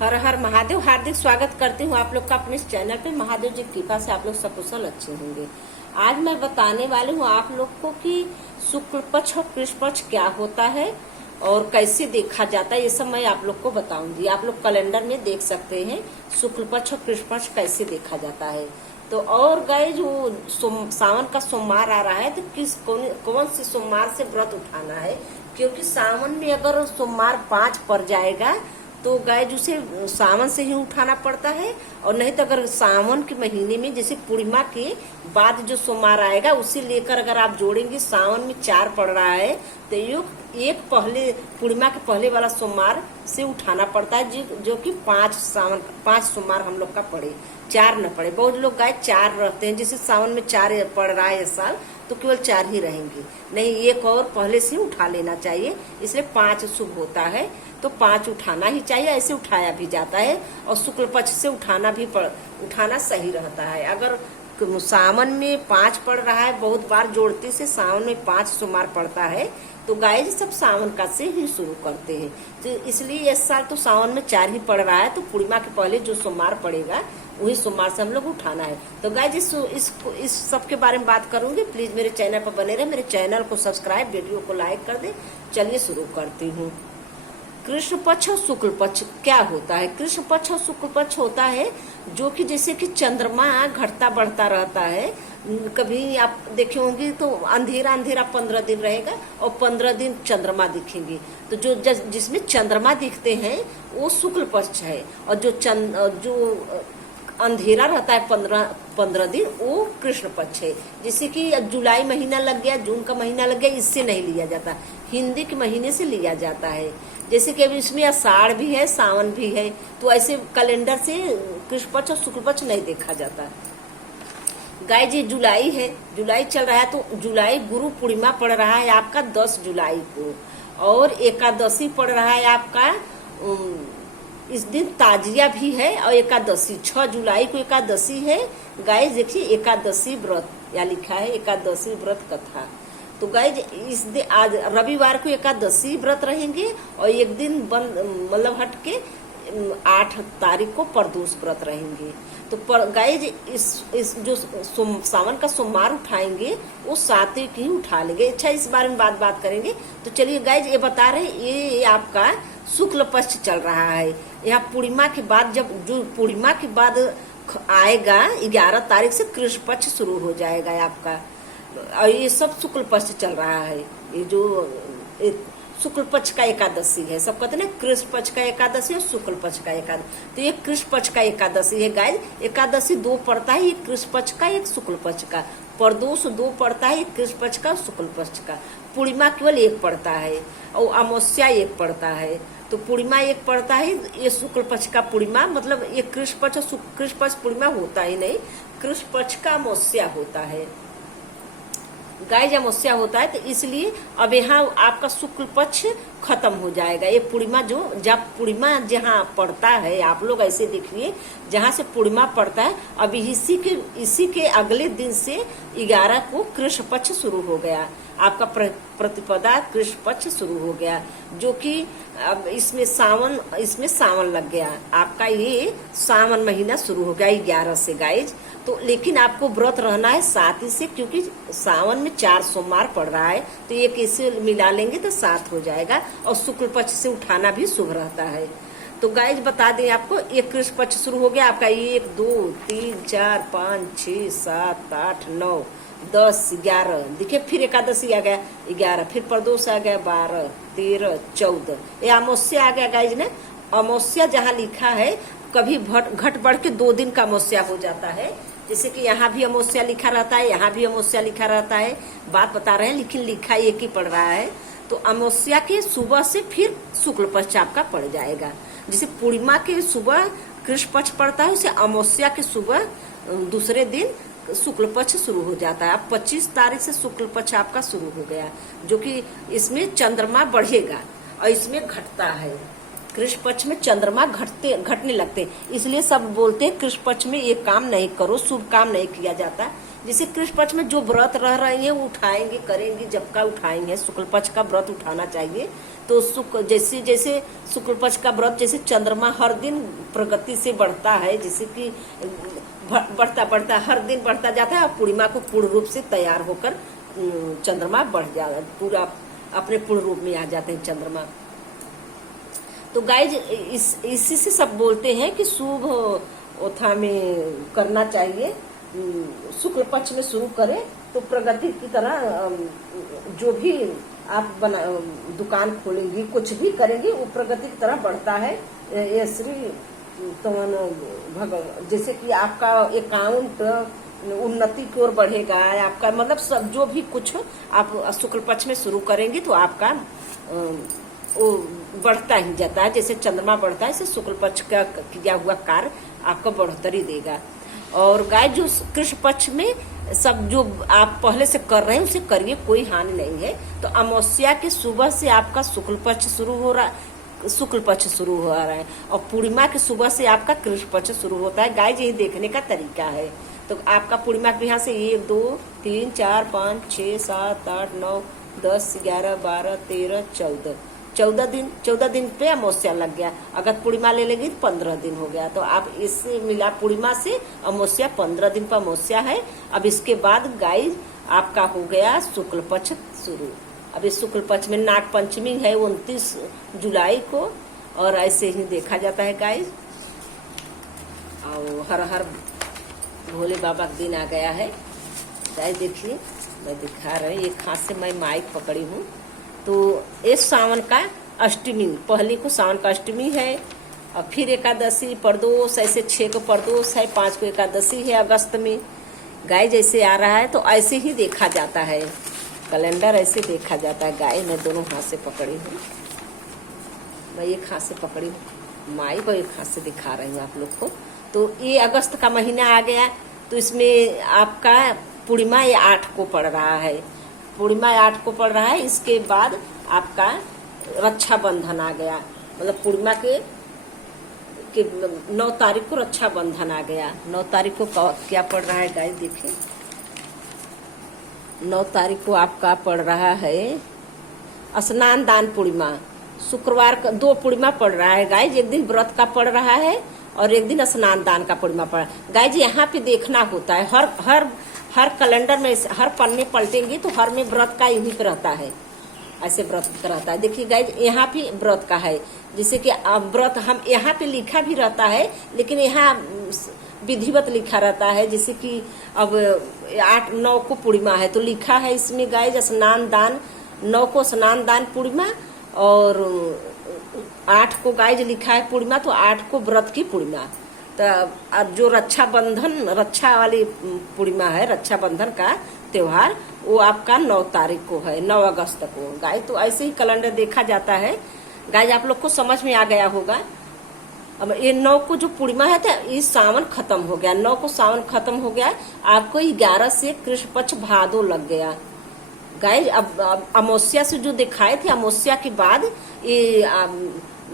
हर हर महादेव। हार्दिक स्वागत करती हूँ आप लोग का अपने इस चैनल पे। महादेव जी की कृपा से आप लोग सकुशल अच्छे होंगे। आज मैं बताने वाली हूँ आप लोग को कि शुक्ल पक्ष और कृष्ण पक्ष क्या होता है और कैसे देखा जाता है, ये सब मैं आप लोग को बताऊंगी। आप लोग कैलेंडर में देख सकते हैं शुक्ल पक्ष और कृष्ण पक्ष कैसे देखा जाता है। तो और गए जो सावन का सोमवार आ रहा है तो कौन से सोमवार से व्रत उठाना है, क्योंकि सावन में अगर सोमवार 5 पड़ जाएगा तो गाय उसे सावन से ही उठाना पड़ता है। और नहीं तो अगर सावन के महीने में जैसे पूर्णिमा के बाद जो सोमवार आएगा उसे लेकर अगर आप जोड़ेंगे, सावन में 4 पड़ रहा है तो एक पहले पूर्णिमा के पहले वाला सोमवार से उठाना पड़ता है, जो कि 5 सोमवार हम लोग का पड़े, 4 न पड़े। बहुत लोग गाय 4 रहते हैं, जैसे सावन में 4 पड़ रहा है इस साल तो केवल 4 ही रहेंगे, नहीं एक और पहले से उठा लेना चाहिए। इसलिए 5 शुभ होता है तो 5 उठाना ही चाहिए। ऐसे उठाया भी जाता है और शुक्ल पक्ष से उठाना सही रहता है। अगर सावन में 5 पड़ रहा है, बहुत बार जोड़ते से सावन में 5 सोमवार पड़ता है तो गाय सब सावन का से ही शुरू करते हैं। तो इसलिए इस साल तो सावन में 4 ही पड़ रहा है तो पूर्णिमा के पहले जो सोमवार पड़ेगा वही सोमवार से हम लोग उठाना है। तो गाय इस सब के बारे में बात करूंगी। प्लीज मेरे चैनल पर बने रहे, मेरे चैनल को सब्सक्राइब, वीडियो को लाइक कर दे। चलिए शुरू करती हूँ। कृष्ण पक्ष और शुक्ल पक्ष क्या होता है? कृष्ण पक्ष और शुक्ल पक्ष होता है जो कि जैसे कि चंद्रमा घटता बढ़ता रहता है। कभी आप देखे होंगे तो अंधेरा 15 दिन रहेगा और 15 दिन चंद्रमा दिखेंगे, तो जिसमें चंद्रमा दिखते हैं वो शुक्ल पक्ष है। और जो अंधेरा रहता है 15 दिन वो कृष्ण पक्ष है। जैसे कि जुलाई महीना लग गया, जून का महीना लग गया, इससे नहीं लिया जाता, हिंदी के महीने से लिया जाता है। जैसे कि अभी इसमें आषाढ़ भी है, सावन भी है, तो ऐसे कैलेंडर से कृष्ण पक्ष और शुक्ल पक्ष नहीं देखा जाता। गाय जी जुलाई है, जुलाई चल रहा है तो जुलाई गुरु पूर्णिमा पड़ रहा है आपका 10 जुलाई को, और एकादशी पड़ रहा है आपका इस दिन ताजिया भी है और एकादशी 6 जुलाई को एकादशी है। गाय देखिए एकादशी व्रत या लिखा है एकादशी व्रत कथा। तो गाय इस दिन आज रविवार को एकादशी व्रत रहेंगे और एक दिन मतलब हट के 8 तारीख को प्रदोष व्रत रहेंगे। तो गाय इस जो सावन का सोमवार उठाएंगे वो 7 ही उठा लेंगे। अच्छा, इस बारे में बात करेंगे। तो चलिए गाय ये बता रहे ये आपका शुक्ल पक्ष चल रहा है। यहाँ पूर्णिमा के बाद जो पूर्णिमा के बाद आएगा 11 तारीख से कृष्ण पक्ष शुरू हो जाएगा आपका, और ये सब शुक्ल पक्ष चल रहा है। ये जो शुक्ल पक्ष का एकादशी है, सब कहते हैं ना कृष्ण पक्ष का एकादशी और शुक्ल पक्ष का एकादशी, तो ये कृष्ण पक्ष का एकादशी है। गाय एकादशी 2 पड़ता है, एक कृष्ण पक्ष का एक शुक्ल पक्ष का, प्रदोष 2 पड़ता है, एक कृष्ण पक्ष का शुक्ल पक्ष का, पूर्णिमा केवल 1 पड़ता है और अमावस्या 1 पड़ता है। तो पूर्णिमा 1 पड़ता है, ये शुक्ल पक्ष का पूर्णिमा, मतलब ये कृष्ण पक्ष और कृष्ण पक्ष पूर्णिमा होता ही नहीं, कृष्ण पक्ष का अमावस्या होता है। गाय अमावस्या होता है तो इसलिए अब यहाँ आपका शुक्ल पक्ष खत्म हो जाएगा। ये पूर्णिमा जब पूर्णिमा जहाँ पड़ता है, आप लोग ऐसे देखिए जहाँ से पूर्णिमा पड़ता है, अब इसी के अगले दिन से 11 को कृष्ण पक्ष शुरू हो गया, आपका प्रतिपदा कृष्ण पक्ष शुरू हो गया, जो कि अब इसमें सावन लग गया आपका, ये सावन महीना शुरू हो गया 11 से गाइज। तो लेकिन आपको व्रत रहना है 7 से, क्योंकि सावन में 4 सोमवार पड़ रहा है तो एक इसे मिला लेंगे तो 7 हो जाएगा, और शुक्ल पक्ष से उठाना भी शुभ रहता है। तो गाइज बता दें आपको, एक कृष्ण पक्ष शुरू हो गया आपका 1 2 3 4 5 6 7 8 9 10 11 देखिए, फिर एकादशी आ गया 11, फिर प्रदोष आ गया 12 13 14, ये अमावस्या आ गया गाइज ने। अमावस्या जहाँ लिखा है कभी घट बढ़ के 2 दिन का अमावस्या हो जाता है, जैसे कि यहाँ भी अमावस्या लिखा रहता है, यहाँ भी अमावस्या लिखा रहता है, बात बता रहे हैं लेकिन लिखा एक ही पड़ रहा है। तो अमावस्या के सुबह से फिर शुक्ल पक्ष आपका पड़ जाएगा। जैसे पूर्णिमा के सुबह कृष्ण पक्ष पड़ता है, उसे अमावस्या के सुबह दूसरे दिन शुक्ल पक्ष शुरू हो जाता है। अब 25 तारीख से शुक्ल पक्ष आपका शुरू हो गया, जो कि इसमें चंद्रमा बढ़ेगा और इसमें घटता है। कृष्ण पक्ष में चंद्रमा घटने लगते, इसलिए सब बोलते हैं कृष्ण पक्ष में ये काम नहीं करो, शुभ काम नहीं किया जाता। जैसे कृष्ण पक्ष में जो व्रत रह रहे हैं वो उठाएंगे, करेंगे, जब का उठाएंगे, शुक्ल पक्ष का व्रत उठाना चाहिए। तो जैसे जैसे शुक्ल पक्ष का व्रत, जैसे चंद्रमा हर दिन प्रगति से बढ़ता है, जैसे कि बढ़ता बढ़ता हर दिन बढ़ता जाता है, और पूर्णिमा को पूर्ण रूप से तैयार होकर चंद्रमा बढ़ जाता, पूरा अपने पूर्ण रूप में आ जाते हैं चंद्रमा। तो गाइज इसी से सब बोलते हैं कि शुभ ओथा में करना चाहिए, शुक्ल पक्ष में शुरू करें तो प्रगति की तरह जो भी आप दुकान खोलेंगी, कुछ भी करेंगी, वो प्रगति की तरह बढ़ता है। ये श्री भगवान, जैसे कि आपका अकाउंट उन्नति की ओर बढ़ेगा, आपका मतलब सब जो भी कुछ आप शुक्ल पक्ष में शुरू करेंगे तो आपका वो बढ़ता ही जाता है। जैसे चंद्रमा बढ़ता है, ऐसे शुक्ल पक्ष का किया हुआ कार्य आपको बढ़ोतरी देगा। और गाय जो कृष्ण पक्ष में सब जो आप पहले से कर रहे हैं उसे करिए, कोई हानि नहीं है। तो अमावस्या के सुबह से आपका शुक्ल पक्ष शुरू हो रहा है, और पूर्णिमा के सुबह से आपका कृष्ण पक्ष शुरू होता है। गाय यही देखने का तरीका है। तो आपका पूर्णिमा के यहाँ से 1 2 3 4 5 6 7 8 9 10 11 12 13 14 दिन पे अमावस्या लग गया। अगर पूर्णिमा ले लेंगी तो 15 दिन हो गया। तो आप इससे मिला पूर्णिमा से अमावस्या 15 दिन पर अमावस्या है। अब इसके बाद गाय आपका हो गया शुक्ल पक्ष शुरू। अब इस शुक्ल पक्ष में नाग पंचमी है 29 जुलाई को, और ऐसे ही देखा जाता है गाय। और हर हर भोले बाबा का दिन आ गया है। गाय देखिए मैं दिखा रही, एक हाथ से मैं माइक पकड़ी हूँ। तो इस सावन का अष्टमी, पहले को सावन का अष्टमी है, और फिर एकादशी प्रदोष, ऐसे 6 को प्रदोष है, 5 को एकादशी है अगस्त में। गाय जैसे आ रहा है तो ऐसे ही देखा जाता है, कैलेंडर ऐसे देखा जाता है। गाय मैं दोनों हाथ से पकड़ी हूँ, मैं एक हाथ से पकड़ी हूँ माइक और एक हाथ से दिखा रही हूँ आप लोग को। तो ये अगस्त का महीना आ गया, तो इसमें आपका पूर्णिमा ये 8 को पड़ रहा है, पूर्णिमा 8 को पड़ रहा है। इसके बाद आपका रक्षाबंधन आ गया, मतलब पूर्णिमा के 9 तारीख को रक्षाबंधन आ गया। 9 तारीख को क्या पड़ रहा है गाइस देखिए, 9 तारीख को आपका पड़ रहा है स्नान दान पूर्णिमा। शुक्रवार का 2 पूर्णिमा पड़ रहा है गाइस, एक दिन व्रत का पड़ रहा है और एक दिन स्नान दान का पूर्णिमा पड़ रहा है। गाइस यहाँ पे देखना होता है, हर कैलेंडर में हर पन्ने पलटेंगे तो हर में व्रत का यही पे रहता है, ऐसे व्रत का रहता है। देखिए गाइस यहाँ भी व्रत का है, जैसे कि व्रत हम यहाँ पे लिखा भी रहता है, लेकिन यहाँ विधिवत लिखा रहता है। जैसे कि अब 8-9 को पूर्णिमा है तो लिखा है इसमें गाइस स्नान दान, 9 को स्नान दान पूर्णिमा, और 8 को गाइस लिखा है पूर्णिमा, तो 8 को व्रत की पूर्णिमा। तो अब जो रक्षाबंधन, रक्षा वाली पूर्णिमा है, रक्षाबंधन का त्योहार, वो आपका 9 तारीख को है, 9 अगस्त को गाइस। तो ऐसे ही कैलेंडर देखा जाता है गाइस, आप लोग को समझ में आ गया होगा। अब ये 9 को जो पूर्णिमा है तो ये सावन खत्म हो गया, 9 को सावन खत्म हो गया। आपको 11 से कृष्ण पक्ष भादो लग गया गाइस। अब अमावस्या से जो दिखाए थे, अमावस्या के बाद ये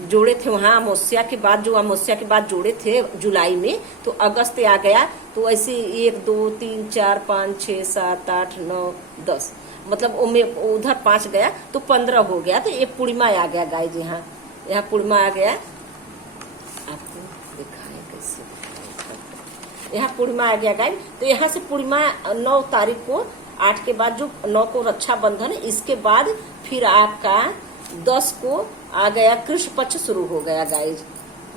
जोड़े थे वहाँ, अमावस्या के बाद जो अमावस्या के बाद जोड़े थे जुलाई में, तो अगस्त आ गया। तो ऐसे 1 2 3 4 5 6 7 8 9 10, मतलब उधर 5 गया तो 15 हो गया। तो ये पूर्णिमा आ गया गाइस, यहाँ पूर्णिमा आ गया। आपको दिखाए कैसे, यहाँ पूर्णिमा आ गया गाइस। तो यहाँ से पूर्णिमा 9 तारीख को, 8 के बाद जो 9 को रक्षाबंधन है, इसके बाद फिर आपका 10 को आ गया कृष्ण पक्ष शुरू हो गया गाइज।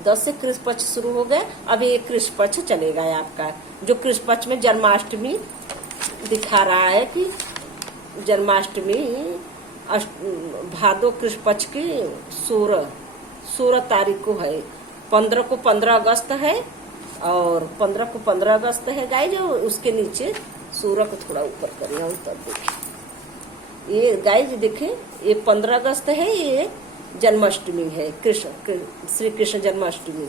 10 से कृष्ण पक्ष शुरू हो गया। अब ये कृष्ण पक्ष चलेगा आपका, जो कृष्ण पक्ष में जन्माष्टमी दिखा रहा है कि जन्माष्टमी भादो कृष्ण पक्ष की 16 तारीख को है, 15 को 15 अगस्त है, और 15 को 15 अगस्त है गाइज। उसके नीचे 16 को थोड़ा ऊपर करिए तब देखिए, ये गाइज देखें ये 15 अगस्त है, ये जन्माष्टमी है, श्री कृष्ण जन्माष्टमी।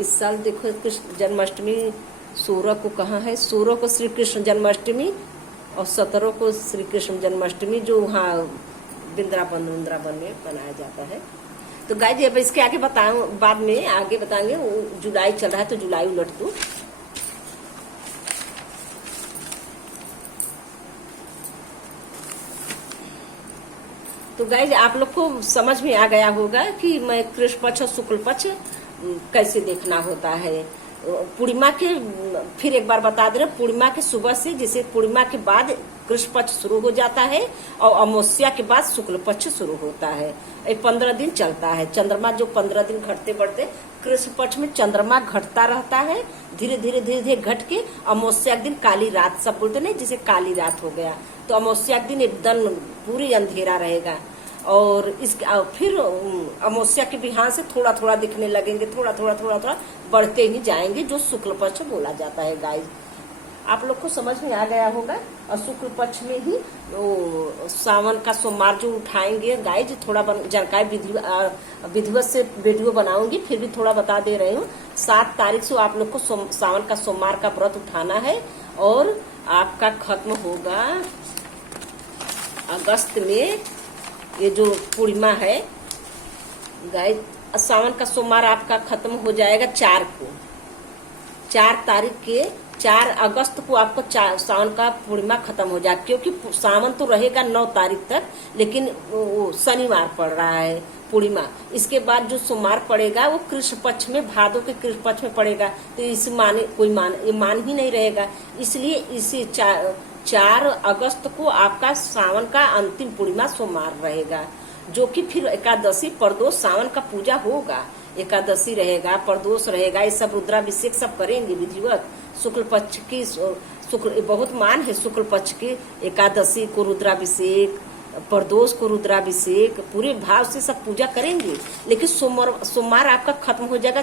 इस साल देखो कृष्ण जन्माष्टमी 16 को कहाँ है, 16 को श्री कृष्ण जन्माष्टमी और 17 को श्री कृष्ण जन्माष्टमी, जो वहाँ वृंदावन में मनाया जाता है। तो गाइज अब इसके आगे बाद में आगे बताएंगे। जुलाई चल रहा है तो जुलाई उलट दो। तो तो गाइज आप लोग को समझ में आ गया होगा कि मैं कृष्ण पक्ष और शुक्ल पक्ष कैसे देखना होता है। पूर्णिमा के फिर एक बार बता दे रहे, पूर्णिमा के सुबह से, जैसे पूर्णिमा के बाद कृष्ण पक्ष शुरू हो जाता है और अमावस्या के बाद शुक्ल पक्ष शुरू होता है। ये 15 दिन चलता है। चंद्रमा जो 15 दिन घटते बढ़ते, कृष्ण पक्ष में चंद्रमा घटता रहता है, धीरे धीरे धीरे धीरे घट के अमावस्या के दिन काली रात, सब बोलते नहीं जैसे काली रात हो गया, तो अमावस्या के दिन एकदम पूरी अंधेरा रहेगा। और फिर अमावस्या के बिहान से थोड़ा थोड़ा दिखने लगेंगे, थोड़ा थोड़ा बढ़ते ही जाएंगे, जो शुक्ल पक्ष बोला जाता है। गाइस आप लोग को समझ में आ गया होगा। और शुक्ल पक्ष में ही सावन का सोमवार जो उठाएंगे गाइस, थोड़ा जानकारी विधिवत से वीडियो बनाऊंगी, फिर भी थोड़ा बता दे रही हूँ। 7 तारीख से आप लोग को सावन का सोमवार का व्रत उठाना है और आपका खत्म होगा अगस्त में। ये जो पूर्णिमा है गाइस, सावन का सोमवार आपका खत्म हो जाएगा 4 को, 4 तारीख के 4 अगस्त को आपको सावन का पूर्णिमा खत्म हो जाए, क्योंकि सावन तो रहेगा 9 तारीख तक, लेकिन वो शनिवार पड़ रहा है पूर्णिमा। इसके बाद जो सोमवार पड़ेगा वो कृष्ण पक्ष में, भादों के कृष्ण पक्ष में पड़ेगा, तो इस ये मान ही नहीं रहेगा। इसलिए इसी 4 अगस्त को आपका सावन का अंतिम पूर्णिमा सोमवार रहेगा, जो कि फिर एकादशी प्रदोष सावन का पूजा होगा। एकादशी रहेगा, प्रदोष रहेगा, ये सब रुद्राभिषेक सब करेंगे विधिवत। शुक्ल पक्ष की बहुत मान है शुक्ल पक्ष की, एकादशी को रुद्राभिषेक, प्रदोष को रुद्राभिषेक, पूरे भाव से सब पूजा करेंगे। लेकिन सोमवार आपका खत्म हो जाएगा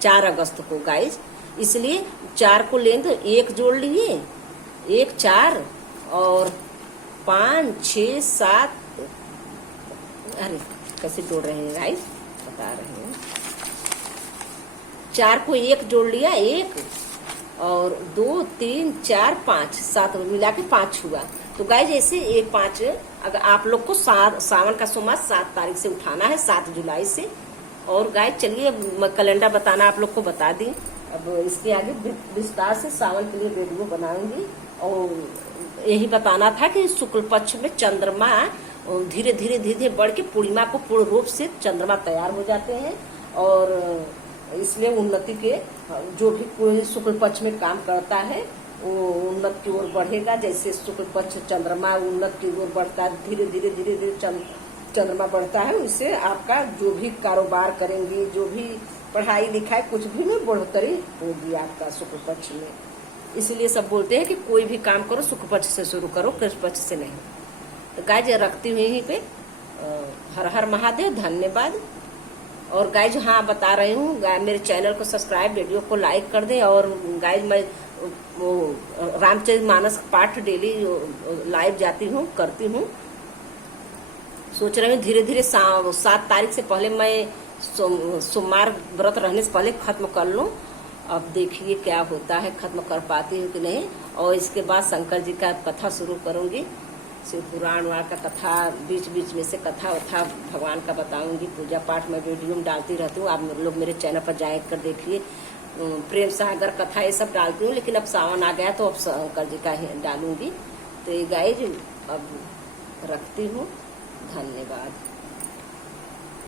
4 अगस्त को गाइज। इसलिए 4 को लें तो 1 जोड़ लिए, 1 4 और 5 6 7, अरे कैसे जोड़ रहे हैं गाइस, बता रहे हैं। 4 को 1 जोड़ लिया, 1 और 2 3 4 5 7 मिला के 5 हुआ। तो गाइस ऐसे 1 5, अगर आप लोग को सावन का सोमवार 7 तारीख से उठाना है, 7 जुलाई से। और गाइस चलिए मैं कैलेंडर बताना आप लोग को बता दी। अब इसके आगे विस्तार से सावन के लिए वीडियो बनाऊंगी। और यही बताना था कि शुक्ल पक्ष में चंद्रमा धीरे धीरे बढ़ के पूर्णिमा को पूर्ण रूप से चंद्रमा तैयार हो जाते हैं। और इसलिए उन्नति के जो भी कोई शुक्ल पक्ष में काम करता है वो उन्नत की ओर बढ़ेगा। जैसे शुक्ल पक्ष चंद्रमा उन्नत की ओर बढ़ता है, धीरे धीरे चंद्रमा बढ़ता है, उससे आपका जो भी कारोबार करेंगे, जो भी पढ़ाई लिखाई, कुछ भी में बढ़ोतरी होगी आपका शुक्ल पक्ष में। इसलिए सब बोलते हैं कि कोई भी काम करो शुक्ल पक्ष से शुरू करो, कृष्ण पक्ष से नहीं। तो गाइज रखती हुई यहीं पे, हर हर महादेव, धन्यवाद। और गाइज हाँ बता रही हूँ, मेरे चैनल को सब्सक्राइब, वीडियो को लाइक कर दें। और गाइज मैं रामचरितमानस पाठ डेली लाइव जाती हूँ, करती हूँ। सोच रही हूँ धीरे धीरे 7 तारीख से पहले मैं सोमवार व्रत रहने से पहले खत्म कर लूँ। अब देखिए क्या होता है, खत्म कर पाती हूँ कि नहीं। और इसके बाद शंकर जी का कथा शुरू करूंगी, शिव पुराण का कथा, बीच बीच में से कथा वथा भगवान का बताऊंगी। पूजा पाठ में वीडियो में डालती रहती हूँ, आप लोग मेरे चैनल पर जाकर देखिए। प्रेम सागर कथा ये सब डालती हूँ, लेकिन अब सावन आ गया तो अब शंकर जी का ही डालूंगी। तो ये गाइज अब रखती हूँ, धन्यवाद।